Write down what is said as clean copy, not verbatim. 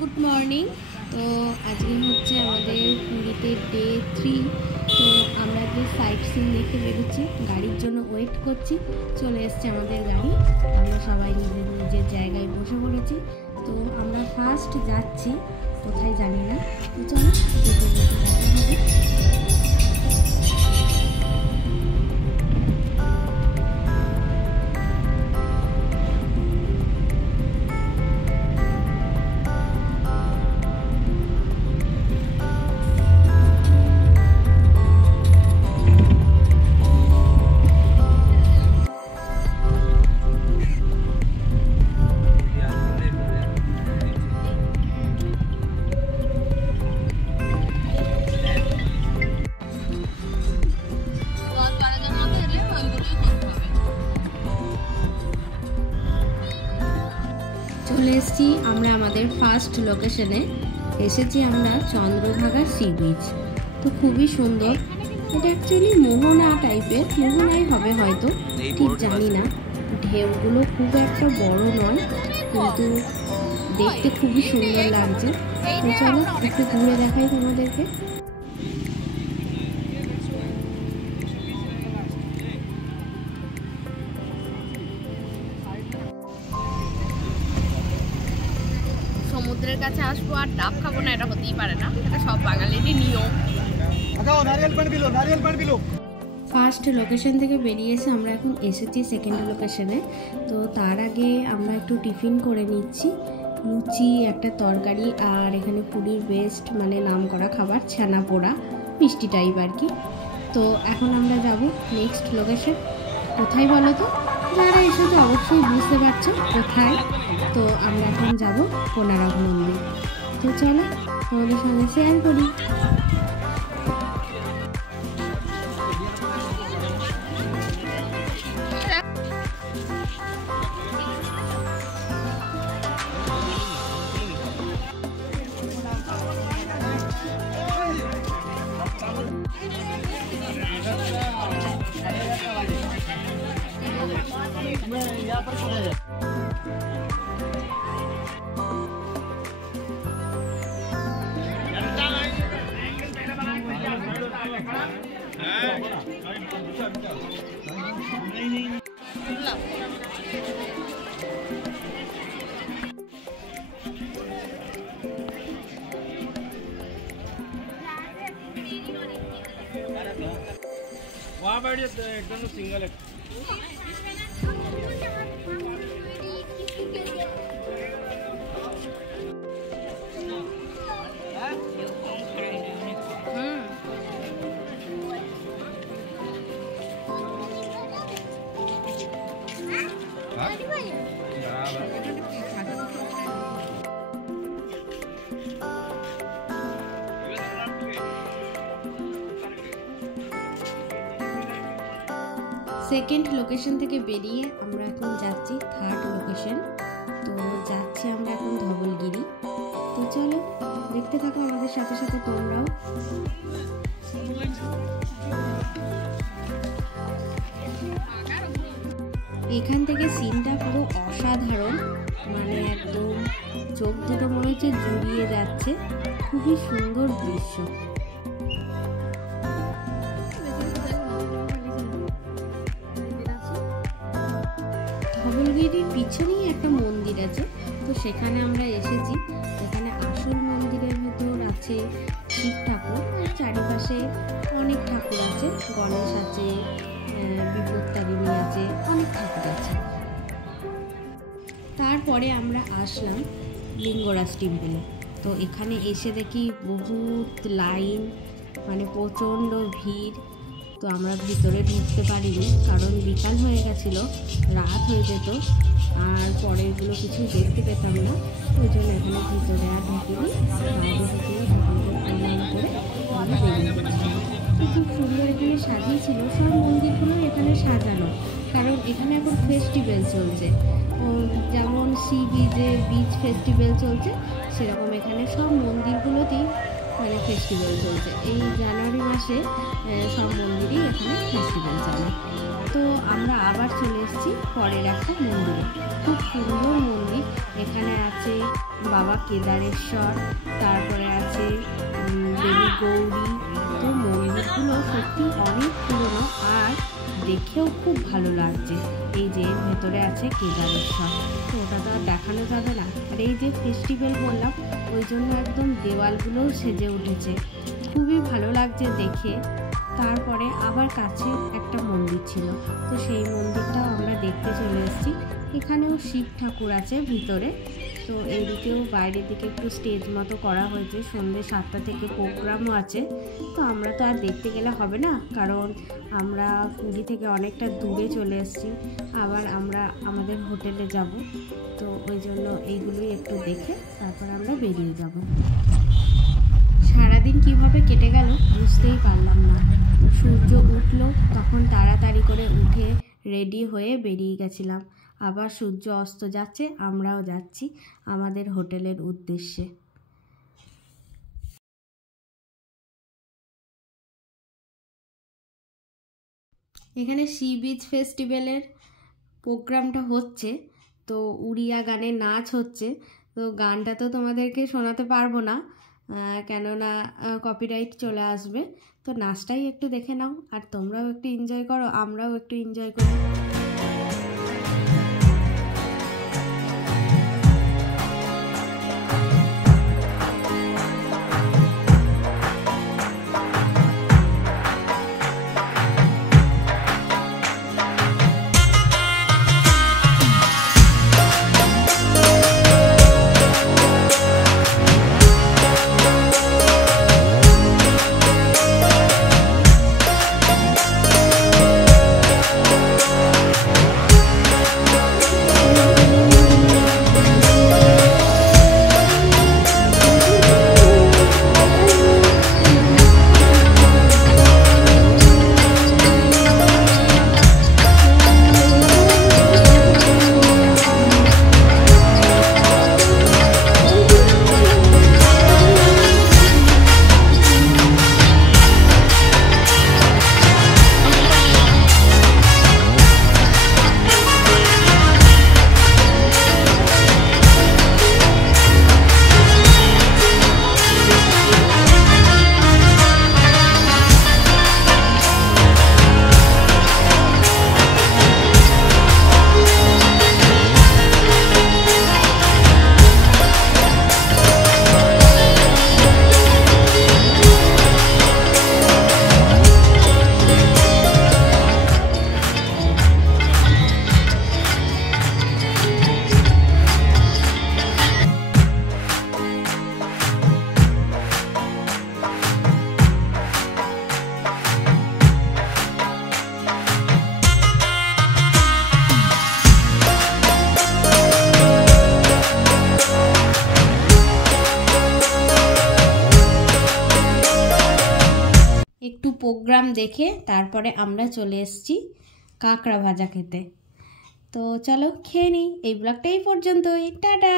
Good morning. তো আজকে হচ্ছে আমাদের পুরীতে ডে 3। তো আমরা যে সাইট সিন দেখতে বেরোচ্ছি, গাড়ির জন্য ওয়েট করছি। চলে এসছে আমাদের গাড়ি, আমরা সবাই নিজের নিজের জায়গায় বসে পড়েছি। তো আমরা ফার্স্ট যাচ্ছি কোথায় জানি না, তো চলো যেতে যেতে দেখা হবে। চলে এসেছি আমরা আমাদের ফার্স্ট লোকেশনে। এসেছি আমরা চন্দ্রভাগা সি বিচ। তো খুবই সুন্দর, এটা অ্যাকচুয়ালি মোহনা টাইপের, মোহনাই হবে হয়তো, ঠিক জানি না। ঢেউগুলো খুব একটা বড় নয়, কিন্তু দেখতে খুবই সুন্দর লাগছে। তো চলো একটু ঘুরে দেখাই তোমাদেরকে। সমুদ্রের কাছে আসবো আর ডাব খাবো না, এটা হতেই পারে না, এটা সব বাঙালিরই নিয়ম। ফার্স্ট লোকেশন থেকে বেরিয়ে এসে আমরা এখন এসেছি সেকেন্ড লোকেশনে। তো তার আগে আমরা একটু টিফিন করে নিচ্ছি, লুচি, একটা তরকারি, আর এখানে পুরীর বেস্ট মানে নাম করা খাবার ছানা পোড়া, মিষ্টি টাইপ আর কি। তো এখন আমরা যাব নেক্সট লোকেশন। কোথায় বলো তো? যারা এসেছে অবশ্যই বুঝতে পারছো কোথায়। তো আমরা এখন যাব কোনারক মন্দির। তো চলো তোমাদের সঙ্গে শেয়ার করি। वहाँ बैठ जाते हैं एकदम सिंगल है। সেকেন্ড লোকেশন থেকে বেরিয়ে আমরা এখন যাচ্ছি থার্ড লোকেশন। তো যাচ্ছি আমরা এখন ধবলগিরি। তো চলো দেখতে থাকো আমাদের সাথে সাথে তোমরাও। এখান থেকে সিনটা পুরো অসাধারণ, মানে একদম চোখ দুটো মনে হচ্ছে জুড়িয়ে যাচ্ছে, খুবই সুন্দর দৃশ্য। ধবলগিরির পিছনেই একটা মন্দির আছে, তো সেখানে আমরা এসেছি। এখানে আসল মন্দিরের ভেতর আছে শিব ঠাকুর, চারিপাশে অনেক ঠাকুর আছে, গণেশ আছে, বিপত্তারিণী আছে, অনেক ঠাকুর আছে। তারপরে আমরা আসলাম লিঙ্গরাজ টেম্পলে। তো এখানে এসে দেখি বহুত লাইন, মানে প্রচণ্ড ভিড়। তো আমরা ভিতরে ঢুকতে পারিনি, কারণ বিকাল হয়ে গেছিলো, রাত হয়ে যেত, আর পরেরগুলো কিছু দেখতে পেতাম না। ওই জন্য এখানে ভিতরে আর ঢুকিনি, বাইরে থেকে ঠাকুরকে প্রণাম করে আমরা বেরিয়ে গেছিলাম। খুব সুন্দর এখানে সাজিয়েছিল, সব মন্দিরগুলো এখানে সাজানো, কারণ এখানে এখন ফেস্টিভ্যাল চলছে। যেমন সি বিচে বিচ ফেস্টিভ্যাল চলছে, সেরকম এখানে সব মন্দিরগুলোতেই মানে ফেস্টিভ্যাল চলছে। এই জানুয়ারি মাসে সব মন্দিরই এখানে ফেস্টিভ্যাল চলে। তো আমরা আবার চলে এসেছি পরের একটা মন্দিরে। খুব সুন্দর মন্দির। এখানে আছে বাবা কেদারেশ্বর, তারপরে আছে দেবী গৌরী। তো মন্দিরগুলো সত্যি অনেক পুরনো আর দেখেও খুব ভালো লাগছে। এই যে ভেতরে আছে কেদারেশ্বর, তো ওটা তো আর দেখানো যাবে না। আর এই যে ফেস্টিভ্যাল বললাম, ওই জন্য একদম দেওয়ালগুলোও সেজে উঠেছে, খুবই ভালো লাগছে দেখে। তারপরে আবার কাছে একটা মন্দির ছিল, তো সেই মন্দিরটাও আমরা দেখতে চলে এসেছি। এখানেও শিব ঠাকুর আছে ভিতরে। তো এইদিকেও বাইরের দিকে একটু স্টেজ মতো করা হয়েছে, সন্ধ্যে 7টা থেকে প্রোগ্রামও আছে। তো আমরা তো আর দেখতে গেলে হবে না, কারণ আমরা পুরী থেকে অনেকটা দূরে চলে এসেছি, আবার আমরা আমাদের হোটেলে যাব। তো ওই জন্য এইগুলোই একটু দেখে তারপর আমরা বেরিয়ে যাব। সারাদিন কিভাবে কেটে গেল বুঝতেই পারলাম না। সূর্য উঠলো তখন তাড়াতাড়ি করে উঠে রেডি হয়ে বেরিয়ে গেছিলাম। আবার সূর্য অস্ত যাচ্ছে, আমরাও যাচ্ছি আমাদের হোটেলের উদ্দেশ্যে। এখানে সি বিচ ফেস্টিভ্যালের প্রোগ্রামটা হচ্ছে, তো উড়িয়া গানে নাচ হচ্ছে। তো গানটা তো তোমাদেরকে শোনাতে পারবো না, কেননা কপিরাইট চলে আসবে। তো নাচটাই একটু দেখে নাও, আর তোমরাও একটু এনজয় করো, আমরাও একটু এনজয় করি। একটু প্রোগ্রাম দেখে তারপরে আমরা চলে এসেছি কাঁকড়া ভাজা খেতে। তো চলো খেয়ে নিই। এই ব্লগটা এই পর্যন্তই, টাটা।